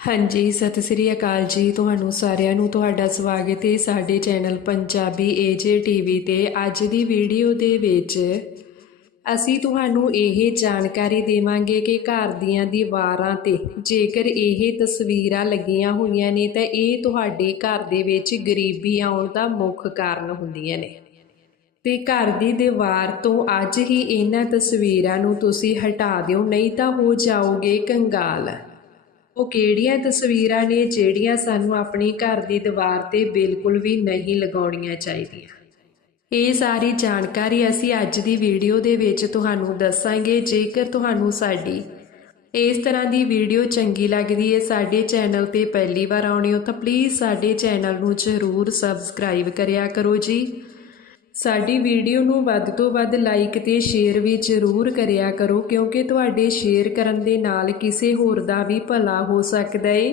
ਹਾਂਜੀ, ਸਤਿ ਸ੍ਰੀ ਅਕਾਲ ਜੀ ਤੁਹਾਨੂੰ ਸਾਰਿਆਂ ਨੂੰ, ਤੁਹਾਡਾ ਸਵਾਗਤ ਹੈ ਸਾਡੇ ਚੈਨਲ ਪੰਜਾਬੀ ਏਜੇ ਟੀਵੀ ਤੇ। ਅੱਜ ਦੀ ਵੀਡੀਓ ਦੇ ਵਿੱਚ ਅਸੀਂ ਤੁਹਾਨੂੰ ਇਹ ਜਾਣਕਾਰੀ ਦੇਵਾਂਗੇ ਕਿ ਘਰ ਦੀਆਂ ਦੀਵਾਰਾਂ ਤੇ ਜੇਕਰ ਇਹ ਤਸਵੀਰਾਂ ਲੱਗੀਆਂ ਹੋਈਆਂ ਨੇ, ਤਾਂ ਇਹ ਤੁਹਾਡੇ ਘਰ ਦੇ ਵਿੱਚ ਗਰੀਬੀ ਆਉਣ ਦਾ ਮੁੱਖ ਕਾਰਨ ਹੁੰਦੀਆਂ ਨੇ। ਤੇ ਘਰ ਦੀ ਦੀਵਾਰ ਤੋਂ ਅੱਜ ਹੀ ਇਹਨਾਂ ਤਸਵੀਰਾਂ ਨੂੰ ਤੁਸੀਂ ਹਟਾ ਦਿਓ, ਨਹੀਂ ਤਾਂ ਹੋ ਜਾਓਗੇ ਕੰਗਾਲ। ਉਹ ਕਿਹੜੀਆਂ ਤਸਵੀਰਾਂ ਨੇ ਜਿਹੜੀਆਂ ਸਾਨੂੰ ਆਪਣੇ ਘਰ ਦੀ ਦੀਵਾਰ ਤੇ ਬਿਲਕੁਲ ਵੀ ਨਹੀਂ ਲਗਾਉਣੀਆਂ ਚਾਹੀਦੀਆਂ? ਇਹ ਸਾਰੀ ਜਾਣਕਾਰੀ ਅਸੀਂ ਅੱਜ ਦੀ ਵੀਡੀਓ ਦੇ ਵਿੱਚ ਤੁਹਾਨੂੰ ਦੱਸਾਂਗੇ। ਜੇਕਰ ਤੁਹਾਨੂੰ ਸਾਡੀ ਇਸ ਤਰ੍ਹਾਂ ਦੀ ਵੀਡੀਓ ਚੰਗੀ ਲੱਗਦੀ ਹੈ, ਸਾਡੇ ਚੈਨਲ ਤੇ ਪਹਿਲੀ ਵਾਰ ਆਉਣੇ ਹੋ ਤਾਂ ਪਲੀਜ਼ ਸਾਡੇ ਚੈਨਲ ਨੂੰ ਜ਼ਰੂਰ ਸਬਸਕ੍ਰਾਈਬ ਕਰਿਆ ਕਰੋ ਜੀ। ਸਾਡੀ ਵੀਡੀਓ ਨੂੰ ਵੱਧ ਤੋਂ ਵੱਧ ਲਾਈਕ ਤੇ ਸ਼ੇਅਰ ਵੀ ਜ਼ਰੂਰ ਕਰਿਆ ਕਰੋ, ਕਿਉਂਕਿ ਤੁਹਾਡੇ ਸ਼ੇਅਰ ਕਰਨ ਦੇ ਨਾਲ ਕਿਸੇ ਹੋਰ ਦਾ ਵੀ ਭਲਾ ਹੋ ਸਕਦਾ ਏ।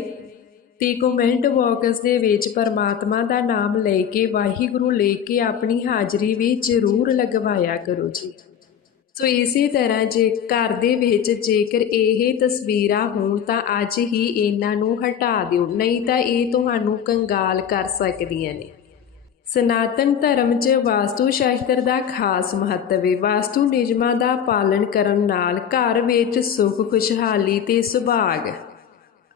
ਤੇ ਕਮੈਂਟ ਬਾਕਸ ਦੇ ਵਿੱਚ ਪਰਮਾਤਮਾ ਦਾ ਨਾਮ ਲੈ ਕੇ, ਵਾਹਿਗੁਰੂ ਲੈ ਕੇ ਆਪਣੀ ਹਾਜ਼ਰੀ ਵੀ ਜ਼ਰੂਰ ਲਗਵਾਇਆ ਕਰੋ ਜੀ। ਸੋ ਇਸੇ ਤਰ੍ਹਾਂ ਜੇ ਘਰ ਦੇ ਵਿੱਚ ਜੇਕਰ ਇਹ ਤਸਵੀਰਾਂ ਹੋਣ ਤਾਂ ਅੱਜ ਹੀ ਇਹਨਾਂ ਨੂੰ ਹਟਾ ਦਿਓ, ਨਹੀਂ ਤਾਂ ਇਹ ਤੁਹਾਨੂੰ ਕੰਗਾਲ ਕਰ ਸਕਦੀਆਂ ਨੇ। ਸਨਾਤਨ ਧਰਮ 'ਚ ਵਾਸਤੂ ਸ਼ਾਸਤਰ ਦਾ ਖਾਸ ਮਹੱਤਵ ਹੈ ਵਾਸਤੂ ਨਿਯਮਾਂ ਦਾ ਪਾਲਣ ਕਰਨ ਨਾਲ ਘਰ ਵਿੱਚ ਸੁੱਖ, ਖੁਸ਼ਹਾਲੀ ਤੇ ਸੁਭਾਗ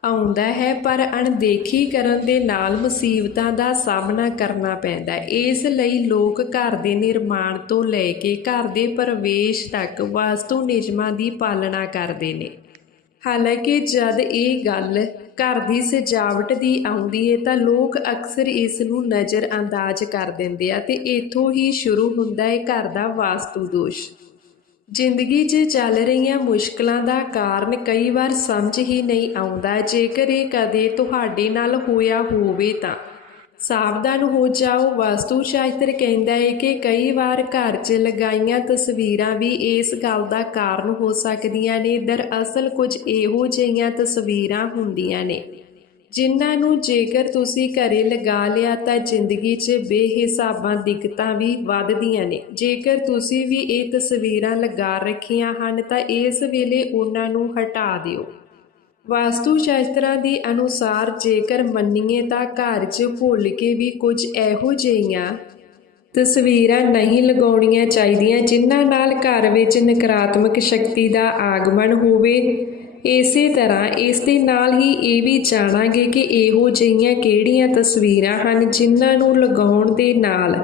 ਆਉਂਦਾ ਹੈ, ਪਰ ਅਣਦੇਖੀ ਕਰਨ ਦੇ ਨਾਲ ਮੁਸੀਬਤਾਂ ਦਾ ਸਾਹਮਣਾ ਕਰਨਾ ਪੈਂਦਾ ਹੈ ਇਸ ਲਈ ਲੋਕ ਘਰ ਦੇ ਨਿਰਮਾਣ ਤੋਂ ਲੈ ਕੇ ਘਰ ਦੇ ਪ੍ਰਵੇਸ਼ ਤੱਕ ਵਾਸਤੂ ਨਿਯਮਾਂ ਦੀ ਪਾਲਣਾ ਕਰਦੇ ਨੇ। ਹਾਲਾਂਕਿ ਜਦ ਇਹ ਗੱਲ ਘਰ ਦੀ ਸਜਾਵਟ ਦੀ ਆਉਂਦੀ ਹੈ ਤਾਂ ਲੋਕ ਅਕਸਰ ਇਸ ਨੂੰ ਨਜ਼ਰ ਅੰਦਾਜ਼ ਕਰ ਦਿੰਦੇ ਆ ਤੇ ਇੱਥੋਂ ਹੀ ਸ਼ੁਰੂ ਹੁੰਦਾ ਹੈ ਘਰ ਦਾ ਵਾਸਤੂ ਦੋਸ਼। ਜ਼ਿੰਦਗੀ 'ਚ ਚੱਲ ਰਹੀਆਂ ਮੁਸ਼ਕਲਾਂ ਦਾ ਕਾਰਨ ਕਈ ਵਾਰ ਸਮਝ ਹੀ ਨਹੀਂ ਆਉਂਦਾ। ਜੇਕਰ ਇਹ ਕਦੇ ਤੁਹਾਡੇ ਨਾਲ ਹੋਇਆ ਹੋਵੇ ਤਾਂ ਸਾਵਧਾਨ ਹੋ ਜਾਓ। ਵਾਸਤੂ ਸ਼ਾਸਤਰ ਕਹਿੰਦਾ ਹੈ ਕਿ ਕਈ ਵਾਰ ਘਰ 'ਚ ਲਗਾਈਆਂ ਤਸਵੀਰਾਂ ਵੀ ਇਸ ਗੱਲ ਦਾ ਕਾਰਨ ਹੋ ਸਕਦੀਆਂ ਨੇ। ਦਰਅਸਲ ਕੁਝ ਇਹੋ ਜਿਹੀਆਂ ਤਸਵੀਰਾਂ ਹੁੰਦੀਆਂ ਨੇ, ਜਿਨ੍ਹਾਂ ਨੂੰ ਜੇਕਰ ਤੁਸੀਂ ਘਰੇ ਲਗਾ ਲਿਆ ਤਾਂ ਜ਼ਿੰਦਗੀ 'ਚ ਬੇਹਿਸਾਬਾਂ ਦਿੱਕਤਾਂ ਵੀ ਵੱਧਦੀਆਂ ਨੇ। ਜੇਕਰ ਤੁਸੀਂ ਵੀ ਇਹ ਤਸਵੀਰਾਂ ਲਗਾ ਰੱਖੀਆਂ ਹਨ ਤਾਂ ਇਸ ਵੇਲੇ ਉਹਨਾਂ ਨੂੰ ਹਟਾ ਦਿਓ। ਵਾਸਤੂ ਸ਼ਾਸਤਰਾਂ ਦੇ ਅਨੁਸਾਰ ਜੇਕਰ ਮੰਨੀਏ ਤਾਂ ਘਰ 'ਚ ਭੁੱਲ ਕੇ ਵੀ ਕੁਝ ਇਹੋ ਜਿਹੀਆਂ ਤਸਵੀਰਾਂ ਨਹੀਂ ਲਗਾਉਣੀਆਂ ਚਾਹੀਦੀਆਂ, ਜਿਨ੍ਹਾਂ ਨਾਲ ਘਰ ਵਿੱਚ ਨਕਾਰਾਤਮਕ ਸ਼ਕਤੀ ਦਾ ਆਗਮਨ ਹੋਵੇ, ਇਸੇ ਤਰ੍ਹਾਂ ਇਸ ਦੇ ਨਾਲ ਹੀ ਇਹ ਵੀ ਜਾਣਾਂਗੇ ਕਿ ਇਹੋ ਜਿਹੀਆਂ ਕਿਹੜੀਆਂ ਤਸਵੀਰਾਂ ਹਨ ਜਿਨ੍ਹਾਂ ਨੂੰ ਲਗਾਉਣ ਦੇ ਨਾਲ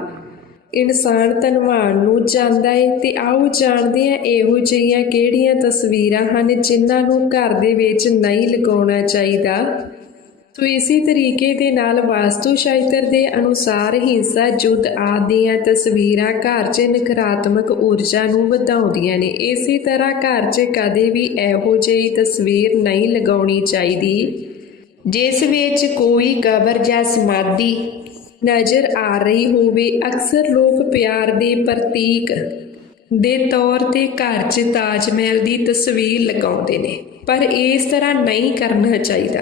ਇਨਸਾਨ ਧਨਵਾਨ ਨੂੰ ਜਾਂਦਾ ਹੈ ਤੇ ਆਓ ਜਾਣਦੇ ਹਾਂ ਇਹੋ ਜਿਹੀਆਂ ਕਿਹੜੀਆਂ ਤਸਵੀਰਾਂ ਹਨ ਜਿਨ੍ਹਾਂ ਨੂੰ ਘਰ ਦੇ ਵਿੱਚ ਨਹੀਂ ਲਗਾਉਣਾ ਚਾਹੀਦਾ। ਸੋ ਇਸੇ ਤਰੀਕੇ ਦੇ ਨਾਲ ਵਾਸਤੂ ਸ਼ਾਸਤਰ ਦੇ ਅਨੁਸਾਰ ਹਿੰਸਾ, ਜੁੱਧ ਆਦਿ ਦੀਆਂ ਤਸਵੀਰਾਂ ਘਰ 'ਚ ਨਕਾਰਾਤਮਕ ਊਰਜਾ ਨੂੰ ਵਧਾਉਂਦੀਆਂ ਨੇ। ਇਸੇ ਤਰ੍ਹਾਂ ਘਰ 'ਚ ਕਦੇ ਵੀ ਇਹੋ ਜਿਹੀ ਤਸਵੀਰ ਨਹੀਂ ਲਗਾਉਣੀ ਚਾਹੀਦੀ। ਜਿਸ ਵਿੱਚ ਕੋਈ ਕਬਰ ਜਾਂ ਸਮਾਧੀ ਨਜ਼ਰ ਆ ਰਹੀ ਹੋਵੇ ਅਕਸਰ ਲੋਕ ਪਿਆਰ ਦੇ ਪ੍ਰਤੀਕ ਦੇ ਤੌਰ ਤੇ ਘਰ 'ਚ ਤਾਜ ਮਹਿਲ ਦੀ ਤਸਵੀਰ ਲਗਾਉਂਦੇ ਨੇ, ਪਰ ਇਸ ਤਰ੍ਹਾਂ ਨਹੀਂ ਕਰਨਾ ਚਾਹੀਦਾ।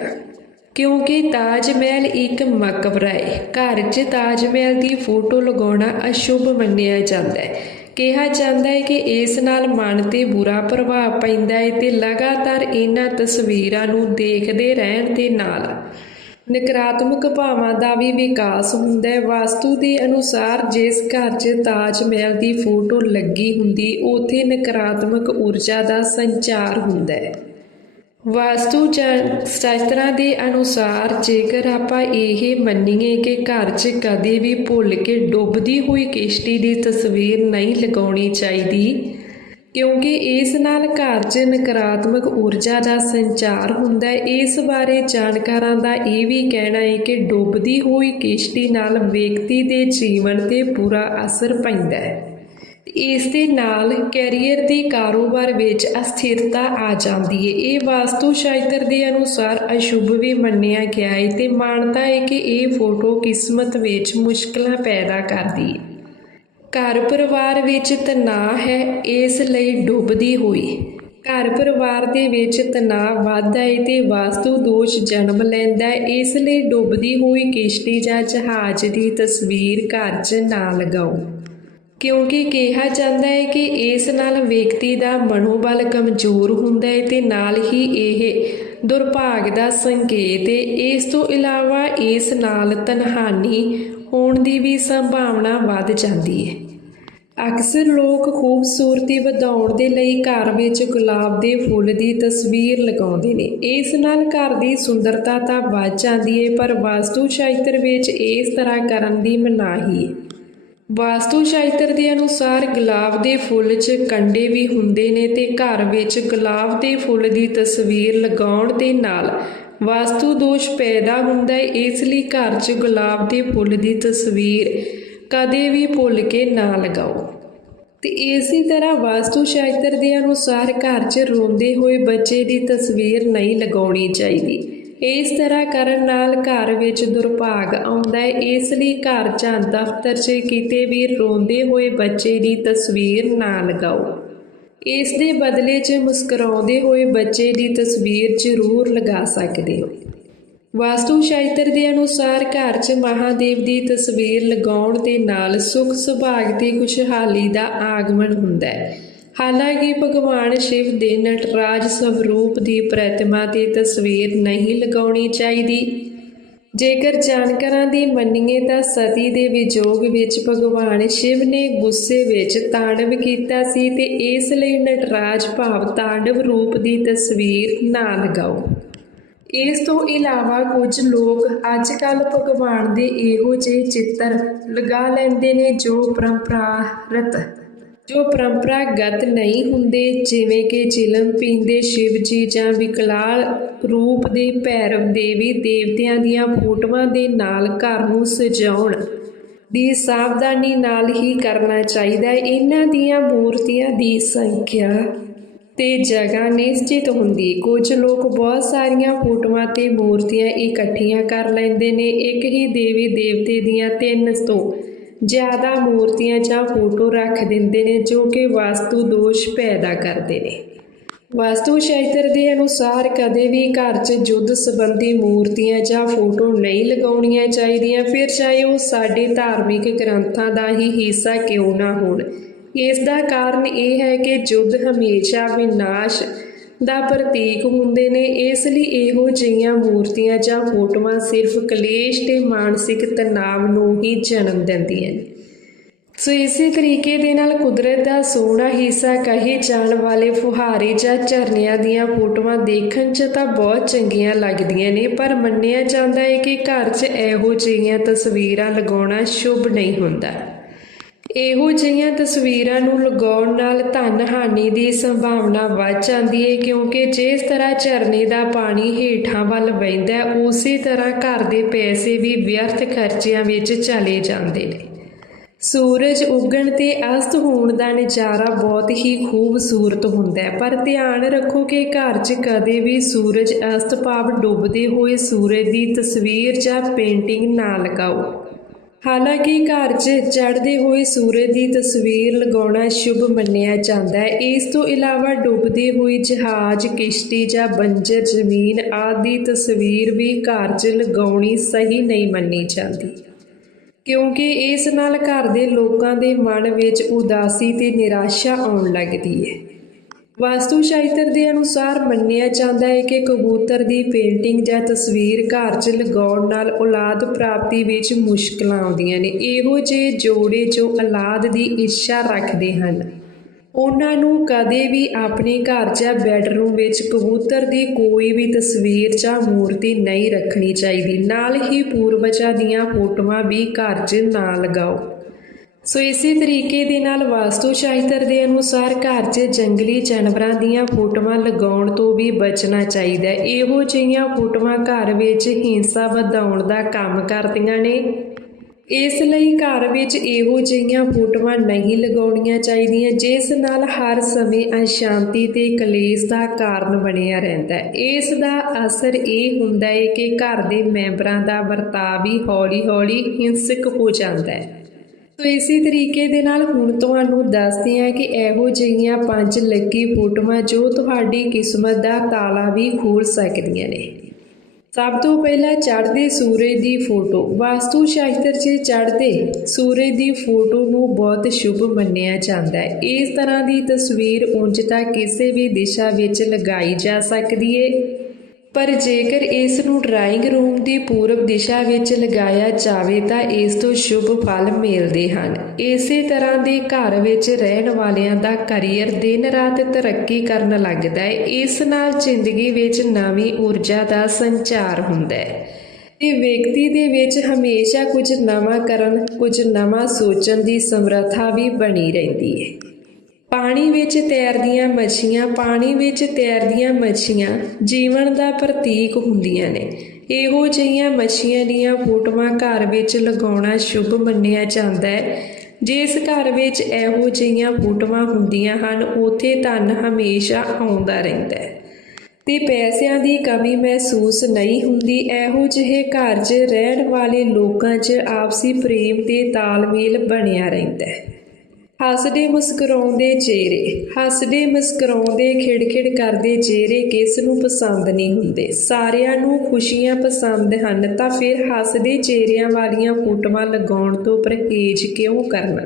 ਕਿਉਂਕਿ ਤਾਜ ਮਹਿਲ ਇੱਕ ਮਕਬਰਾ ਹੈ। ਘਰ 'ਚ ਤਾਜ ਮਹਿਲ ਦੀ ਫੋਟੋ ਲਗਾਉਣਾ ਅਸ਼ੁਭ ਮੰਨਿਆ ਜਾਂਦਾ ਹੈ। ਕਿਹਾ ਜਾਂਦਾ ਹੈ ਕਿ ਇਸ ਨਾਲ ਮਨ ਤੇ ਬੁਰਾ ਪ੍ਰਭਾਵ ਪੈਂਦਾ ਹੈ ਤੇ ਲਗਾਤਾਰ ਇਹਨਾਂ ਤਸਵੀਰਾਂ ਨੂੰ ਦੇਖਦੇ ਰਹਿਣ ਦੇ ਨਾਲ ਨਕਾਰਾਤਮਕ ਭਾਵਾਂ ਦਾ ਵੀ ਵਿਕਾਸ ਹੁੰਦਾ ਹੈ। ਵਾਸਤੂ ਦੇ ਅਨੁਸਾਰ ਜਿਸ ਘਰ 'ਚ ਤਾਜ ਮਹਿਲ ਦੀ ਫੋਟੋ ਲੱਗੀ ਹੁੰਦੀ, ਉੱਥੇ ਨਕਾਰਾਤਮਕ ਊਰਜਾ ਦਾ ਸੰਚਾਰ ਹੁੰਦਾ ਹੈ। ਵਾਸਤੂ ਜਾਂ ਸ਼ਾਸਤਰਾਂ ਦੇ ਅਨੁਸਾਰ ਜੇਕਰ ਆਪਾਂ ਇਹ ਮੰਨੀਏ ਕਿ ਘਰ 'ਚ ਕਦੇ ਵੀ ਭੁੱਲ ਕੇ ਡੁੱਬਦੀ ਹੋਈ ਕਿਸ਼ਤੀ ਦੀ ਤਸਵੀਰ ਨਹੀਂ ਲਗਾਉਣੀ ਚਾਹੀਦੀ ਕਿਉਂਕਿ ਇਸ ਨਾਲ ਘਰ 'ਚ ਨਕਾਰਾਤਮਕ ਊਰਜਾ ਦਾ ਸੰਚਾਰ ਹੁੰਦਾ ਹੈ। ਇਸ ਬਾਰੇ ਜਾਣਕਾਰਾਂ ਦਾ ਇਹ ਵੀ ਕਹਿਣਾ ਹੈ ਕਿ ਡੁੱਬਦੀ ਹੋਈ ਕਿਸ਼ਤੀ ਨਾਲ ਵਿਅਕਤੀ ਦੇ ਜੀਵਨ ਤੇ ਬੁਰਾ ਅਸਰ ਪੈਂਦਾ ਹੈ। ਇਸ ਦੇ ਨਾਲ ਕੈਰੀਅਰ ਦੇ ਕਾਰੋਬਾਰ ਵਿੱਚ ਅਸਥਿਰਤਾ ਆ ਜਾਂਦੀ ਹੈ। ਇਹ ਵਾਸਤੂ ਸ਼ਾਸਤਰ ਦੇ ਅਨੁਸਾਰ ਅਸ਼ੁਭ ਵੀ ਮੰਨਿਆ ਗਿਆ ਹੈ ਤੇ ਮਾਨਤਾ ਹੈ ਕਿ ਇਹ ਫੋਟੋ ਕਿਸਮਤ ਵਿੱਚ ਮੁਸ਼ਕਲਾਂ ਪੈਦਾ ਕਰਦੀ ਹੈ। ਘਰ ਪਰਿਵਾਰ ਵਿੱਚ ਤਣਾਅ ਹੈ, ਇਸ ਲਈ ਡੁੱਬਦੀ ਹੋਈ। ਘਰ ਪਰਿਵਾਰ ਦੇ ਵਿੱਚ ਤਣਾਅ ਵੱਧਦਾ ਹੈ ਤੇ ਵਾਸਤੂ ਦੋਸ਼ ਜਨਮ ਲੈਂਦਾ ਹੈ ਇਸ ਲਈ ਡੁੱਬਦੀ ਹੋਈ ਕਿਸ਼ਤੀ ਜਾਂ ਜਹਾਜ਼ ਦੀ ਤਸਵੀਰ ਘਰ 'ਚ ਨਾ ਲਗਾਓ। ਕਿਉਂਕਿ ਕਿਹਾ ਜਾਂਦਾ ਹੈ ਕਿ ਇਸ ਨਾਲ ਵਿਅਕਤੀ ਦਾ ਮਨੋਬਲ ਕਮਜ਼ੋਰ ਹੁੰਦਾ ਹੈ ਤੇ ਨਾਲ ਹੀ ਇਹ ਦੁਰਭਾਗ ਦਾ ਸੰਕੇਤ ਹੈ ਇਸ ਤੋਂ ਇਲਾਵਾ ਇਸ ਨਾਲ ਤਨਹਾਨੀ ਹੋਣ ਦੀ ਵੀ ਸੰਭਾਵਨਾ ਵੱਧ ਜਾਂਦੀ ਹੈ ਅਕਸਰ ਲੋਕ ਖੂਬਸੂਰਤੀ ਵਧਾਉਣ ਦੇ ਲਈ ਘਰ ਵਿੱਚ ਗੁਲਾਬ ਦੇ ਫੁੱਲ ਦੀ ਤਸਵੀਰ ਲਗਾਉਂਦੇ ਨੇ। ਇਸ ਨਾਲ ਘਰ ਦੀ ਸੁੰਦਰਤਾ ਤਾਂ ਵੱਧ ਜਾਂਦੀ ਹੈ ਪਰ ਵਾਸਤੂ ਸ਼ਾਸਤਰ ਵਿੱਚ ਇਸ ਤਰ੍ਹਾਂ ਕਰਨ ਦੀ ਮਨਾਹੀ ਹੈ ਵਾਸਤੂ ਸ਼ਾਸਤਰ ਦੇ ਅਨੁਸਾਰ ਗੁਲਾਬ ਦੇ ਫੁੱਲ 'ਚ ਕੰਡੇ ਵੀ ਹੁੰਦੇ ਨੇ ਤੇ ਘਰ ਵਿੱਚ ਗੁਲਾਬ ਦੇ ਫੁੱਲ ਦੀ ਤਸਵੀਰ ਲਗਾਉਣ ਦੇ ਨਾਲ ਵਾਸਤੂ ਦੋਸ਼ ਪੈਦਾ ਹੁੰਦਾ ਹੈ, ਇਸ ਲਈ ਘਰ 'ਚ ਗੁਲਾਬ ਦੇ ਫੁੱਲ ਦੀ ਤਸਵੀਰ ਕਦੇ ਵੀ ਭੁੱਲ ਕੇ ਨਾ ਲਗਾਓ। ਤੇ ਇਸੇ ਤਰ੍ਹਾਂ ਵਾਸਤੂ ਸ਼ਾਸਤਰ ਦੇ ਅਨੁਸਾਰ ਘਰ 'ਚ ਰੋਂਦੇ ਹੋਏ ਬੱਚੇ ਦੀ ਤਸਵੀਰ ਨਹੀਂ ਲਗਾਉਣੀ ਚਾਹੀਦੀ। ਇਸ ਤਰ੍ਹਾਂ ਕਰਨ ਨਾਲ ਘਰ ਵਿੱਚ ਦੁਰਭਾਗ ਆਉਂਦਾ ਹੈ, ਇਸ ਲਈ ਘਰ ਜਾਂ ਦਫ਼ਤਰ 'ਚ ਕਿਤੇ ਵੀ ਰੋਂਦੇ ਹੋਏ ਬੱਚੇ ਦੀ ਤਸਵੀਰ ਨਾ ਲਗਾਓ। ਇਸ ਦੇ ਬਦਲੇ 'ਚ ਮੁਸਕਰਾਉਂਦੇ ਹੋਏ ਬੱਚੇ ਦੀ ਤਸਵੀਰ ਜ਼ਰੂਰ ਲਗਾ ਸਕਦੇ ਹੋ। ਵਾਸਤੂ ਸ਼ਾਸਤਰ ਦੇ ਅਨੁਸਾਰ ਘਰ 'ਚ ਮਹਾਦੇਵ ਦੀ ਤਸਵੀਰ ਲਗਾਉਣ ਦੇ ਨਾਲ ਸੁਖ ਸੁਭਾਗ ਤੇ ਖੁਸ਼ਹਾਲੀ ਦਾ ਆਗਮਨ ਹੁੰਦਾ ਹੈ। ਹਾਲਾਂਕਿ ਭਗਵਾਨ ਸ਼ਿਵ ਦੇ ਨਟਰਾਜ ਸਵਰੂਪ ਦੀ ਪ੍ਰਤਿਮਾ ਤੇ ਤਸਵੀਰ ਨਹੀਂ ਲਗਾਉਣੀ ਚਾਹੀਦੀ। ਜੇਕਰ ਜਾਣਕਾਰਾਂ ਦੀ ਮੰਨੀਏ ਤਾਂ ਸਤੀ ਦੇ ਵਿਜੋਗ ਵਿੱਚ ਭਗਵਾਨ ਸ਼ਿਵ ਨੇ ਗੁੱਸੇ ਵਿੱਚ ਤਾਂਡਵ ਕੀਤਾ ਸੀ ਤੇ ਇਸ ਲਈ ਨਟਰਾਜ ਭਾਵ ਤਾਂਡਵ ਰੂਪ ਦੀ ਤਸਵੀਰ ਨਾ ਲਗਾਓ ਇਸ ਤੋਂ ਇਲਾਵਾ ਕੁਝ ਲੋਕ ਅੱਜ ਕੱਲ ਭਗਵਾਨ ਦੇ ਇਹੋ ਜਿਹੇ ਚਿੱਤਰ ਲਗਾ ਲੈਂਦੇ ਨੇ ਜੋ ਪਰੰਪਰਾਰਤ, ਜੋ ਪਰੰਪਰਾਗਤ ਨਹੀਂ ਹੁੰਦੇ, ਜਿਵੇਂ ਕਿ ਚਿਲਮ ਪੀਂਦੇ ਸ਼ਿਵ ਜੀ ਜਾਂ ਵਿਕਲਾਲ ਰੂਪ ਦੇ ਭੈਰਵ ਦੇਵੀ ਦੇਵਤਿਆਂ ਦੀਆਂ ਫੋਟੋਆਂ ਦੇ ਨਾਲ ਘਰ ਨੂੰ ਸਜਾਉਣ ਦੀ ਸਾਵਧਾਨੀ ਨਾਲ ਹੀ ਕਰਨਾ ਚਾਹੀਦਾ ਹੈ। ਇਹਨਾਂ ਦੀਆਂ ਮੂਰਤੀਆਂ ਦੀ ਸੰਖਿਆ ਤੇ ਜਗ੍ਹਾ ਨਿਸ਼ਚਿਤ ਹੁੰਦੀ ਕੁਝ ਲੋਕ ਬਹੁਤ ਸਾਰੀਆਂ ਫੋਟੋਆਂ ਤੇ ਮੂਰਤੀਆਂ ਇਕੱਠੀਆਂ ਕਰ ਲੈਂਦੇ ਨੇ। ਇੱਕ ਹੀ ਦੇਵੀ ਦੇਵਤੇ ਦੀਆਂ ਤਿੰਨ ਤੋਂ ਜ਼ਿਆਦਾ ਮੂਰਤੀਆਂ ਜਾਂ ਫੋਟੋ ਰੱਖ ਦਿੰਦੇ ਨੇ, ਜੋ ਕਿ ਵਾਸਤੂ ਦੋਸ਼ ਪੈਦਾ ਕਰਦੇ ਨੇ। ਵਾਸਤੂ ਸ਼ਾਸਤਰ ਦੇ ਅਨੁਸਾਰ ਕਦੇ ਵੀ ਘਰ 'ਚ ਜੁੱਧ ਸੰਬੰਧੀ ਮੂਰਤੀਆਂ ਜਾਂ ਫੋਟੋ ਨਹੀਂ ਲਗਾਉਣੀਆਂ ਚਾਹੀਦੀਆਂ, ਫਿਰ ਚਾਹੇ ਉਹ ਸਾਡੇ ਧਾਰਮਿਕ ਗ੍ਰੰਥਾਂ ਦਾ ਹੀ ਹਿੱਸਾ ਕਿਉਂ ਨਾ ਹੋਣ। ਇਸ ਦਾ ਕਾਰਨ ਇਹ ਹੈ ਕਿ ਯੁੱਧ ਹਮੇਸ਼ਾ ਵਿਨਾਸ਼ ਦਾ ਪ੍ਰਤੀਕ ਹੁੰਦੇ ਨੇ, ਇਸ ਲਈ ਇਹੋ ਜਿਹੀਆਂ ਮੂਰਤੀਆਂ ਜਾਂ ਫੋਟੋਆਂ ਸਿਰਫ ਕਲੇਸ਼ ਤੇ ਮਾਨਸਿਕ ਤਣਾਅ ਨੂੰ ਹੀ ਜਨਮ ਦਿੰਦੀਆਂ ਨੇ। ਸੋ ਇਸੇ ਤਰੀਕੇ ਦੇ ਨਾਲ ਕੁਦਰਤ ਦਾ ਸੋਹਣਾ ਹਿੱਸਾ ਕਹੇ ਜਾਣ ਵਾਲੇ ਫੁਹਾਰੇ ਜਾਂ ਝਰਨਿਆਂ ਦੀਆਂ ਫੋਟੋਆਂ ਦੇਖਣ 'ਚ ਤਾਂ ਬਹੁਤ ਚੰਗੀਆਂ ਲੱਗਦੀਆਂ ਨੇ, ਪਰ ਮੰਨਿਆ ਜਾਂਦਾ ਹੈ ਕਿ ਘਰ 'ਚ ਇਹੋ ਜਿਹੀਆਂ ਤਸਵੀਰਾਂ ਲਗਾਉਣਾ ਸ਼ੁਭ ਨਹੀਂ ਹੁੰਦਾ। ਇਹੋ ਜਿਹੀਆਂ ਤਸਵੀਰਾਂ ਨੂੰ ਲਗਾਉਣ ਨਾਲ ਧਨ ਹਾਨੀ ਦੀ ਸੰਭਾਵਨਾ ਵੱਧ ਜਾਂਦੀ ਹੈ, ਕਿਉਂਕਿ ਜਿਸ ਤਰ੍ਹਾਂ ਝਰਨੇ ਦਾ ਪਾਣੀ ਹੇਠਾਂ ਵੱਲ ਵਹਿੰਦਾ ਉਸੇ ਤਰ੍ਹਾਂ ਘਰ ਦੇ ਪੈਸੇ ਵੀ ਵਿਅਰਥ ਖਰਚਿਆਂ ਵਿੱਚ ਚਲੇ ਜਾਂਦੇ ਨੇ। ਸੂਰਜ ਉੱਗਣ ਤੇ ਅਸਤ ਹੋਣ ਦਾ ਨਜ਼ਾਰਾ ਬਹੁਤ ਹੀ ਖੂਬਸੂਰਤ ਹੁੰਦਾ ਹੈ। ਪਰ ਧਿਆਨ ਰੱਖੋ ਕਿ ਘਰ 'ਚ ਕਦੇ ਵੀ ਸੂਰਜ ਅਸਤ ਭਾਵ ਡੁੱਬਦੇ ਹੋਏ ਸੂਰਜ ਦੀ ਤਸਵੀਰ ਜਾਂ ਪੇਂਟਿੰਗ ਨਾ ਲਗਾਓ। ਹਾਲਾਂਕਿ ਘਰ 'ਚ ਚੜ੍ਹਦੇ ਹੋਏ ਸੂਰਜ ਦੀ ਤਸਵੀਰ ਲਗਾਉਣਾ ਸ਼ੁਭ ਮੰਨਿਆ ਜਾਂਦਾ ਹੈ। ਇਸ ਤੋਂ ਇਲਾਵਾ ਡੁੱਬਦੇ ਹੋਏ ਜਹਾਜ਼, ਕਿਸ਼ਤੀ ਜਾਂ ਬੰਜਰ, ਜ਼ਮੀਨ ਆਦਿ ਤਸਵੀਰ ਵੀ ਘਰ 'ਚ ਲਗਾਉਣੀ ਸਹੀ ਨਹੀਂ ਮੰਨੀ ਜਾਂਦੀ। ਕਿਉਂਕਿ ਇਸ ਨਾਲ ਘਰ ਦੇ ਲੋਕਾਂ ਦੇ ਮਨ ਵਿੱਚ ਉਦਾਸੀ ਤੇ ਨਿਰਾਸ਼ਾ ਆਉਣ ਲੱਗਦੀ ਹੈ। ਵਾਸਤੂ ਸ਼ਾਸਤਰ ਦੇ ਅਨੁਸਾਰ ਮੰਨਿਆ ਜਾਂਦਾ ਹੈ ਕਿ ਕਬੂਤਰ ਦੀ ਪੇਂਟਿੰਗ ਜਾਂ ਤਸਵੀਰ ਘਰ 'ਚ ਲਗਾਉਣ ਨਾਲ ਔਲਾਦ ਪ੍ਰਾਪਤੀ ਵਿੱਚ ਮੁਸ਼ਕਲਾਂ ਆਉਂਦੀਆਂ ਨੇ। ਇਹੋ ਜਿਹੇ ਜੋੜੇ ਜੋ ਔਲਾਦ ਦੀ ਇੱਛਾ ਰੱਖਦੇ ਹਨ। ਉਹਨਾਂ ਨੂੰ ਕਦੇ ਵੀ ਆਪਣੇ ਘਰ ਜਾਂ ਬੈੱਡਰੂਮ ਵਿੱਚ ਕਬੂਤਰ ਦੀ ਕੋਈ ਵੀ ਤਸਵੀਰ ਜਾਂ ਮੂਰਤੀ ਨਹੀਂ ਰੱਖਣੀ ਚਾਹੀਦੀ। ਨਾਲ ਹੀ ਪੂਰਵਜਾਂ ਦੀਆਂ ਫੋਟੋਆਂ ਵੀ ਘਰ 'ਚ ਨਾ ਲਗਾਓ। ਸੋ ਇਸੇ ਤਰੀਕੇ ਦੇ ਨਾਲ ਵਾਸਤੂ ਸ਼ਾਸਤਰ ਦੇ ਅਨੁਸਾਰ ਘਰ 'ਚ ਜੰਗਲੀ ਜਾਨਵਰਾਂ ਦੀਆਂ ਫੋਟੋਆਂ ਲਗਾਉਣ ਤੋਂ ਵੀ ਬਚਣਾ ਚਾਹੀਦਾ ਹੈ। ਇਹੋ ਜਿਹੀਆਂ ਫੋਟੋਆਂ ਘਰ ਵਿੱਚ ਹਿੰਸਾ ਵਧਾਉਣ ਦਾ ਕੰਮ ਕਰਦੀਆਂ ਨੇ। ਇਸ ਲਈ ਘਰ ਵਿੱਚ ਇਹੋ ਜਿਹੀਆਂ ਫੋਟੋਆਂ ਨਹੀਂ ਲਗਾਉਣੀਆਂ ਚਾਹੀਦੀਆਂ, ਜਿਸ ਨਾਲ ਹਰ ਸਮੇਂ ਅਸ਼ਾਂਤੀ ਤੇ ਕਲੇਸ਼ ਦਾ ਕਾਰਨ ਬਣਿਆ ਰਹਿੰਦਾ ਹੈ। ਇਸ ਦਾ ਅਸਰ ਇਹ ਹੁੰਦਾ ਹੈ ਕਿ ਘਰ ਦੇ ਮੈਂਬਰਾਂ ਦਾ ਵਰਤਾਅ ਵੀ ਹੌਲੀ-ਹੌਲੀ ਹਿੰਸਕ ਹੋ ਜਾਂਦਾ ਹੈ। ਸੋ ਇਸੇ ਤਰੀਕੇ ਦੇ ਨਾਲ ਹੁਣ ਤੁਹਾਨੂੰ ਦੱਸਦੇ ਹਾਂ ਕਿ ਇਹੋ ਜਿਹੀਆਂ ਪੰਜ ਲੱਕੀ ਫੋਟੋਆਂ ਜੋ ਤੁਹਾਡੀ ਕਿਸਮਤ ਦਾ ਤਾਲਾ ਵੀ ਖੋਲ ਸਕਦੀਆਂ ਨੇ। ਸਭ ਤੋਂ ਪਹਿਲਾਂ ਚੜ੍ਹਦੇ ਸੂਰਜ ਦੀ ਫੋਟੋ। ਵਾਸਤੂ ਸ਼ਾਸਤਰ 'ਚ ਚੜ੍ਹਦੇ ਸੂਰਜ ਦੀ ਫੋਟੋ ਨੂੰ ਬਹੁਤ ਸ਼ੁਭ ਮੰਨਿਆ ਜਾਂਦਾ ਹੈ। ਇਸ ਤਰ੍ਹਾਂ ਦੀ ਤਸਵੀਰ ਉਂਝ ਤਾਂ ਕਿਸੇ ਵੀ ਦਿਸ਼ਾ ਵਿੱਚ ਲਗਾਈ ਜਾ ਸਕਦੀ ਹੈ। ਪਰ ਜੇਕਰ ਇਸ ਨੂੰ ਡਰਾਇੰਗ ਰੂਮ ਦੀ ਪੂਰਬ ਦਿਸ਼ਾ ਵਿੱਚ ਲਗਾਇਆ ਜਾਵੇ ਤਾਂ ਇਸ ਤੋਂ ਸ਼ੁਭ ਫਲ ਮਿਲਦੇ ਹਨ। ਇਸੇ ਤਰ੍ਹਾਂ ਦੇ ਘਰ ਵਿੱਚ ਰਹਿਣ ਵਾਲਿਆਂ ਦਾ ਕਰੀਅਰ ਦਿਨ ਰਾਤ ਤਰੱਕੀ ਕਰਨ ਲੱਗਦਾ ਹੈ। ਇਸ ਨਾਲ ਜ਼ਿੰਦਗੀ ਵਿੱਚ ਨਵੀਂ ਊਰਜਾ ਦਾ ਸੰਚਾਰ ਹੁੰਦਾ ਹੈ। ਤੇ ਵਿਅਕਤੀ ਦੇ ਵਿੱਚ ਹਮੇਸ਼ਾ ਕੁਝ ਨਵਾਂ ਕਰਨ, ਕੁਝ ਨਵਾਂ ਸੋਚਣ ਦੀ ਸਮਰੱਥਾ ਵੀ ਬਣੀ ਰਹਿੰਦੀ ਹੈ। ਪਾਣੀ ਵਿੱਚ ਤੈਰਦੀਆਂ ਮੱਛੀਆਂ, ਪਾਣੀ ਵਿੱਚ ਤੈਰਦੀਆਂ ਮੱਛੀਆਂ ਜੀਵਨ ਦਾ ਪ੍ਰਤੀਕ ਹੁੰਦੀਆਂ ਨੇ। ਇਹੋ ਜਿਹੀਆਂ ਮੱਛੀਆਂ ਦੀਆਂ ਫੋਟੋਆਂ ਘਰ ਵਿੱਚ ਲਗਾਉਣਾ ਸ਼ੁਭ ਮੰਨਿਆ ਜਾਂਦਾ ਹੈ। ਜਿਸ ਘਰ ਵਿੱਚ ਇਹੋ ਜਿਹੀਆਂ ਫੋਟੋਆਂ ਹੁੰਦੀਆਂ ਹਨ, ਉੱਥੇ ਧਨ ਹਮੇਸ਼ਾ ਆਉਂਦਾ ਰਹਿੰਦਾ ਹੈ। ਤੇ ਪੈਸਿਆਂ ਦੀ ਕਮੀ ਮਹਿਸੂਸ ਨਹੀਂ ਹੁੰਦੀ। ਇਹੋ ਜਿਹੇ ਘਰ 'ਚ ਰਹਿਣ ਵਾਲੇ ਲੋਕਾਂ 'ਚ ਆਪਸੀ ਪ੍ਰੇਮ ਤੇ ਤਾਲਮੇਲ ਬਣਿਆ ਰਹਿੰਦਾ ਹੈ। ਹੱਸਦੇ ਮੁਸਕਰਾਉਂਦੇ ਚਿਹਰੇ, ਹੱਸਦੇ ਮੁਸਕਰਾਉਂਦੇ ਖਿੜਖਿੜ ਕਰਦੇ ਚਿਹਰੇ ਕਿਸ ਨੂੰ ਪਸੰਦ ਨਹੀਂ ਹੁੰਦੇ। ਸਾਰਿਆਂ ਨੂੰ ਖੁਸ਼ੀਆਂ ਪਸੰਦ ਹਨ ਤਾਂ ਫਿਰ ਹੱਸਦੇ ਚਿਹਰਿਆਂ ਵਾਲੀਆਂ ਫੋਟੋਆਂ ਲਗਾਉਣ ਤੋਂ ਪਰਹੇਜ਼ ਕਿਉਂ ਕਰਨਾ?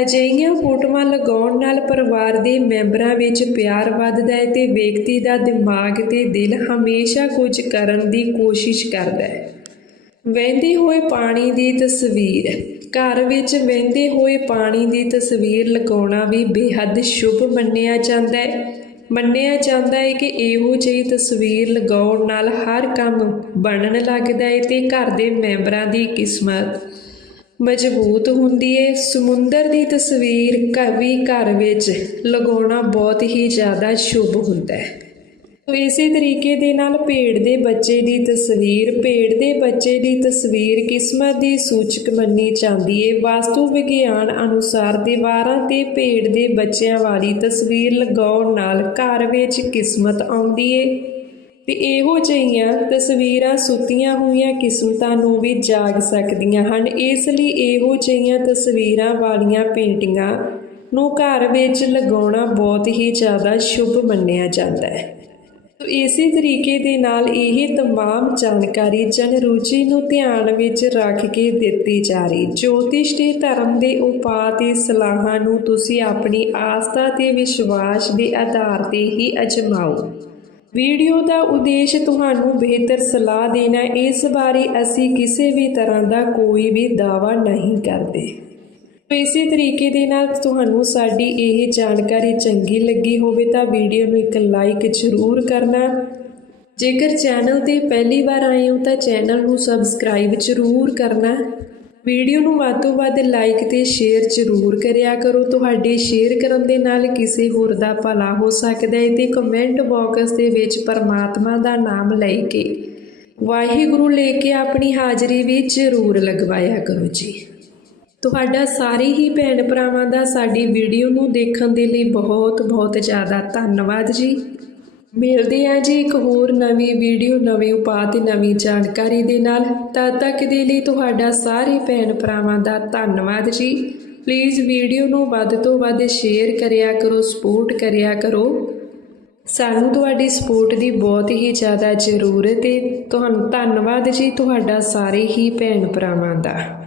ਅਜਿਹੀਆਂ ਫੋਟੋਆਂ ਲਗਾਉਣ ਨਾਲ ਪਰਿਵਾਰ ਦੇ ਮੈਂਬਰਾਂ ਵਿੱਚ ਪਿਆਰ ਵੱਧਦਾ ਹੈ ਤੇ ਵਿਅਕਤੀ ਦਾ ਦਿਮਾਗ ਤੇ ਦਿਲ ਹਮੇਸ਼ਾ ਕੁਝ ਕਰਨ ਦੀ ਕੋਸ਼ਿਸ਼ ਕਰਦਾ ਹੈ। ਵਹਿੰਦੇ ਹੋਏ ਪਾਣੀ ਦੀ ਤਸਵੀਰ ਘਰ ਵਿੱਚ ਵਹਿੰਦੇ ਹੋਏ ਪਾਣੀ ਦੀ ਤਸਵੀਰ ਲਗਾਉਣਾ ਵੀ ਬੇਹੱਦ ਸ਼ੁਭ ਮੰਨਿਆ ਜਾਂਦਾ ਹੈ। ਮੰਨਿਆ ਜਾਂਦਾ ਹੈ ਕਿ ਇਹੋ ਜਿਹੀ ਤਸਵੀਰ ਲਗਾਉਣ ਨਾਲ ਹਰ ਕੰਮ ਬਣਨ ਲੱਗਦਾ ਹੈ ਤੇ ਘਰ ਦੇ ਮੈਂਬਰਾਂ ਦੀ ਕਿਸਮਤ ਮਜ਼ਬੂਤ ਹੁੰਦੀ ਹੈ। ਸਮੁੰਦਰ ਦੀ ਤਸਵੀਰ ਘਰ ਵੀ ਘਰ ਵਿੱਚ ਲਗਾਉਣਾ ਬਹੁਤ ਹੀ ਜ਼ਿਆਦਾ ਸ਼ੁਭ ਹੁੰਦਾ ਹੈ। ਤੋ ਇਸੇ ਤਰੀਕੇ ਦੇ ਨਾਲ ਭੇਡ ਦੇ ਬੱਚੇ ਦੀ ਤਸਵੀਰ, ਭੇਡ ਦੇ ਬੱਚੇ ਦੀ ਤਸਵੀਰ ਕਿਸਮਤ ਦੀ ਸੂਚਕ ਮੰਨੀ ਜਾਂਦੀ ਹੈ ਵਾਸਤੂ ਵਿਗਿਆਨ ਅਨੁਸਾਰ ਦੀਵਾਰਾਂ ਤੇ ਭੇਡ ਦੇ ਬੱਚਿਆਂ ਵਾਲੀ ਤਸਵੀਰ ਲਗਾਉਣ ਨਾਲ ਘਰ ਵਿੱਚ ਕਿਸਮਤ ਆਉਂਦੀ ਏ। ਤੇ ਇਹੋ ਜਿਹੀਆਂ ਤਸਵੀਰਾਂ ਸੁੱਤੀਆਂ ਹੋਈਆਂ ਕਿਸਮਤਾਂ ਨੂੰ ਵੀ ਜਾਗ ਸਕਦੀਆਂ ਹਨ। ਇਸ ਲਈ ਇਹੋ ਜਿਹੀਆਂ ਤਸਵੀਰਾਂ ਵਾਲੀਆਂ ਪੇਂਟਿੰਗਾਂ ਨੂੰ ਘਰ ਵਿੱਚ ਲਗਾਉਣਾ ਬਹੁਤ ਹੀ ਜ਼ਿਆਦਾ ਸ਼ੁਭ ਮੰਨਿਆ ਜਾਂਦਾ ਹੈ। ਇਸੇ ਤਰੀਕੇ ਦੇ ਨਾਲ ਇਹ तमाम ਜਾਣਕਾਰੀ ਜਨ ਰੁਚੀ ਨੂੰ ਧਿਆਨ ਵਿੱਚ ਰੱਖ ਕੇ ਦਿੱਤੀ ਜਾ ਰਹੀ ਜੋਤਿਸ਼ ਦੇ ਧਰਮ ਦੇ ਉਪਾਅ ਤੇ ਸਲਾਹਾਂ ਨੂੰ ਤੁਸੀਂ ਆਪਣੀ ਆਸਥਾ ਤੇ ਵਿਸ਼ਵਾਸ ਦੇ ਆਧਾਰ ਤੇ ਹੀ ਅਜਮਾਓ ਵੀਡੀਓ ਦਾ ਉਦੇਸ਼ ਤੁਹਾਨੂੰ ਬਿਹਤਰ ਸਲਾਹ ਦੇਣਾ ਹੈ। ਇਸ ਬਾਰੇ ਅਸੀਂ ਕਿਸੇ ਵੀ ਤਰ੍ਹਾਂ ਦਾ ਕੋਈ ਵੀ ਦਾਅਵਾ ਨਹੀਂ ਕਰਦੇ ਤੋ ਇਸੇ ਤਰੀਕੇ ਦੇ ਨਾਲ ਤੁਹਾਨੂੰ ਸਾਡੀ ਇਹ ਜਾਣਕਾਰੀ ਚੰਗੀ ਲੱਗੀ ਹੋਵੇ ਤਾਂ ਵੀਡੀਓ ਨੂੰ ਇੱਕ ਲਾਈਕ ਜ਼ਰੂਰ ਕਰਨਾ। ਜੇਕਰ ਚੈਨਲ ਤੇ ਪਹਿਲੀ ਵਾਰ ਆਏ ਹੋ ਤਾਂ ਚੈਨਲ ਨੂੰ ਸਬਸਕ੍ਰਾਈਬ ਜ਼ਰੂਰ ਕਰਨਾ। ਵੀਡੀਓ ਨੂੰ ਵੱਧ ਤੋਂ ਵੱਧ ਲਾਈਕ ਤੇ ਸ਼ੇਅਰ ਜ਼ਰੂਰ ਕਰਿਆ ਕਰੋ। ਤੁਹਾਡੇ ਸ਼ੇਅਰ ਕਰਨ ਦੇ ਨਾਲ ਕਿਸੇ ਹੋਰ ਦਾ ਭਲਾ ਹੋ ਸਕਦਾ ਹੈ ਤੇ ਕਮੈਂਟ ਬਾਕਸ ਦੇ ਵਿੱਚ ਪਰਮਾਤਮਾ ਦਾ ਨਾਮ ਲੈ ਕੇ ਵਾਹਿਗੁਰੂ ਲੈ ਕੇ ਆਪਣੀ ਹਾਜ਼ਰੀ ਵੀ ਜ਼ਰੂਰ ਲਗਵਾਇਆ ਕਰੋ ਜੀ। ਤੁਹਾਡਾ ਸਾਰੇ ਹੀ ਭੈਣ ਭਰਾਵਾਂ ਦਾ ਸਾਡੀ ਵੀਡੀਓ ਨੂੰ ਦੇਖਣ ਦੇ ਲਈ ਬਹੁਤ ਬਹੁਤ ਜ਼ਿਆਦਾ ਧੰਨਵਾਦ ਜੀ। ਮਿਲਦੇ ਆ ਜੀ ਇੱਕ ਹੋਰ ਨਵੀਂ ਵੀਡੀਓ, ਨਵੇਂ ਉਪਾਅ ਤੇ ਨਵੀਂ ਜਾਣਕਾਰੀ ਦੇ ਨਾਲ। ਤਦ ਤੱਕ ਦੇ ਲਈ ਤੁਹਾਡਾ ਸਾਰੇ ਭੈਣ ਭਰਾਵਾਂ ਦਾ ਧੰਨਵਾਦ ਜੀ। ਪਲੀਜ਼ ਵੀਡੀਓ ਨੂੰ ਵੱਧ ਤੋਂ ਵੱਧ ਸ਼ੇਅਰ ਕਰਿਆ ਕਰੋ, ਸਪੋਰਟ ਕਰਿਆ ਕਰੋ। ਸਾਨੂੰ ਤੁਹਾਡੀ ਸਪੋਰਟ ਦੀ ਬਹੁਤ ਹੀ ਜ਼ਿਆਦਾ ਜ਼ਰੂਰਤ ਹੈ ਤੁਹਾਨੂੰ ਧੰਨਵਾਦ ਜੀ, ਤੁਹਾਡਾ ਸਾਰੇ ਹੀ ਭੈਣ ਭਰਾਵਾਂ ਦਾ।